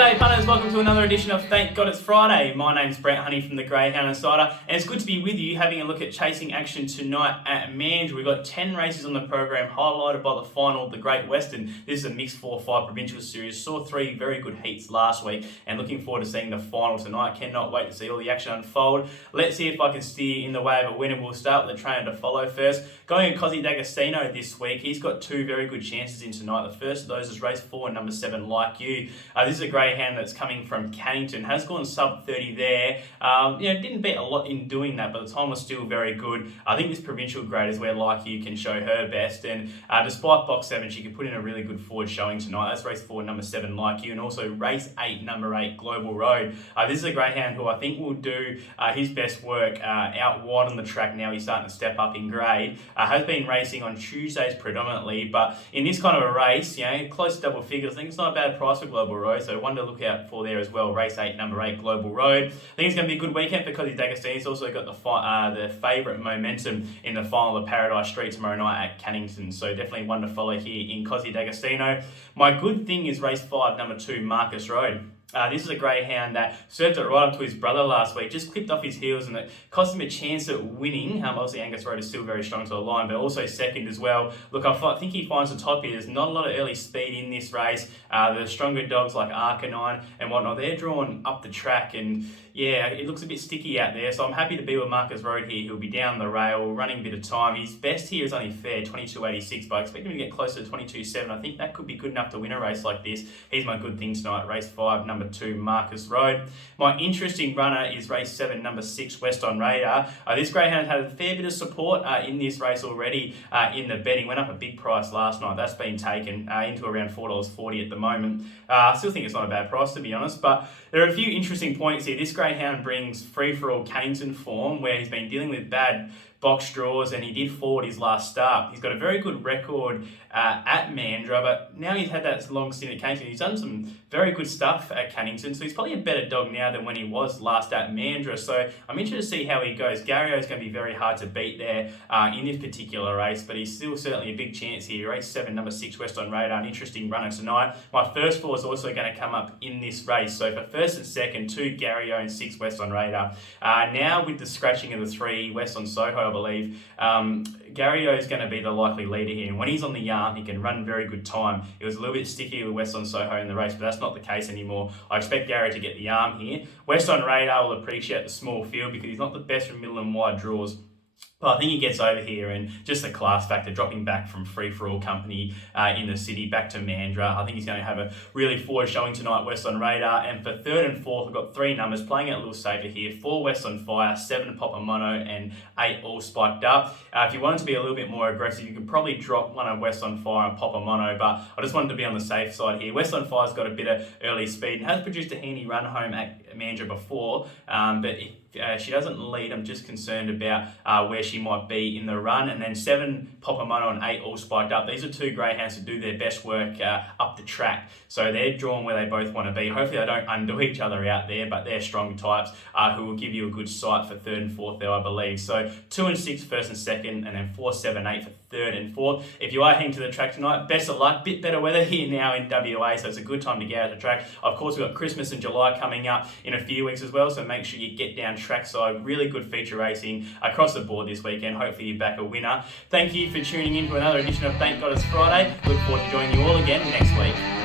G'day punters, welcome to another edition of Thank God It's Friday. My name's Brett Honey from the Greyhound Insider, and it's good to be with you having a look at chasing action tonight at Mandurah. We've got 10 races on the program, highlighted by the final of the Great Western. This is a mixed 4-5 provincial series. Saw 3 very good heats last week, and looking forward to seeing the final tonight. Cannot wait to see all the action unfold. Let's see if I can steer in the way of a winner. We'll start with the trainer to follow first. Going at Cosy D'Agostino this week, he's got 2 very good chances in tonight. The first of those is race 4 and number 7, Like You. This is a greyhound that's coming from Cannington, has gone sub 30 there. Didn't beat a lot in doing that, but the time was still very good. I think this provincial grade is where Like You can show her best, and despite box 7, she could put in a really good forward showing tonight. That's race 4, number 7, Like You, and also race 8, number 8, Global Road. This is a greyhound who I think will do his best work out wide on the track now. He's starting to step up in grade. Has been racing on Tuesdays predominantly, but in this kind of a race, close to double figures, I think it's not a bad price for Global Road, so one to look out for there as well. Race 8, number 8, Global Road. I think it's going to be a good weekend for Cosy D'Agostino. He's also got the favourite momentum in the final of Paradise Street tomorrow night at Cannington, so definitely one to follow here in Cosy D'Agostino. My good thing is race 5, number 2, Marcus Road. This is a greyhound that served it right up to his brother last week, just clipped off his heels, and it cost him a chance at winning. Obviously Angus Road is still very strong to the line, but also second as well. Look, I think he finds the top here. There's not a lot of early speed in this race. The stronger dogs like Arcanine and whatnot, they're drawn up the track, and yeah, it looks a bit sticky out there, so I'm happy to be with Marcus Road here. He'll be down the rail, running a bit of time. His best here is only fair, 22.86, but I expect him to get closer to 22.7. I think that could be good enough to win a race like this. He's my good thing tonight, race 5, number 2, Marcus Road. My interesting runner is race 7, number 6, West on Radar. This greyhound had a fair bit of support in this race already in the betting. Went up a big price last night. That's been taken into around $4.40 at the moment. I still think it's not a bad price, to be honest, but there are a few interesting points here. This greyhound brings free-for-all Cannington form, where he's been dealing with bad box draws, and he did forward his last start. He's got a very good record at Mandurah, but now he's had that long stint at Cannington. He's done some very good stuff at Cannington, so he's probably a better dog now than when he was last at Mandurah. So I'm interested to see how he goes. Gario is going to be very hard to beat there in this particular race, but he's still certainly a big chance here. Race 7, number 6, West on Radar, an interesting runner tonight. My first 4 is also going to come up in this race. So for first and second, 2 Gario and 6 West on Radar. Now with the scratching of the 3 West on Soho, I believe, Gario is going to be the likely leader here, and when he's on the yarn, he can run very good time. It was a little bit sticky with West on Soho in the race, but that's not the case anymore. I expect Gario to get the arm here. West on Radar will appreciate the small field because he's not the best from middle and wide draws. But I think he gets over here, and just the class factor, dropping back from free-for-all company in the city back to Mandurah. I think he's going to have a really forward showing tonight, West on Radar. And for third and fourth, we've got 3 numbers playing it a little safer here. 4 West on Fire, 7 Papa Mono, and 8 all spiked up. If you wanted to be a little bit more aggressive, you could probably drop one on West on Fire and Papa Mono, but I just wanted to be on the safe side here. West on Fire's got a bit of early speed and has produced a handy run home at Mandurah before, but if she doesn't lead, I'm just concerned about where she might be in the run. And then 7 Papa Mono and 8 all spiked up. These are 2 greyhounds who do their best work up the track, so they're drawn where they both want to be. Hopefully they don't undo each other out there, but they're strong types who will give you a good sight for third and fourth there, I believe. So 2 and 6 first and second, and then 4, 7, 8 for third and fourth. If you are heading to the track tonight, best of luck. Bit better weather here now in WA, so it's a good time to get out of the track. Of course, we've got Christmas in July coming up in a few weeks as well, so make sure you get down trackside. Really good feature racing across the board this weekend. Hopefully you back a winner. Thank you for tuning in to another edition of Thank God It's Friday. Look forward to joining you all again next week.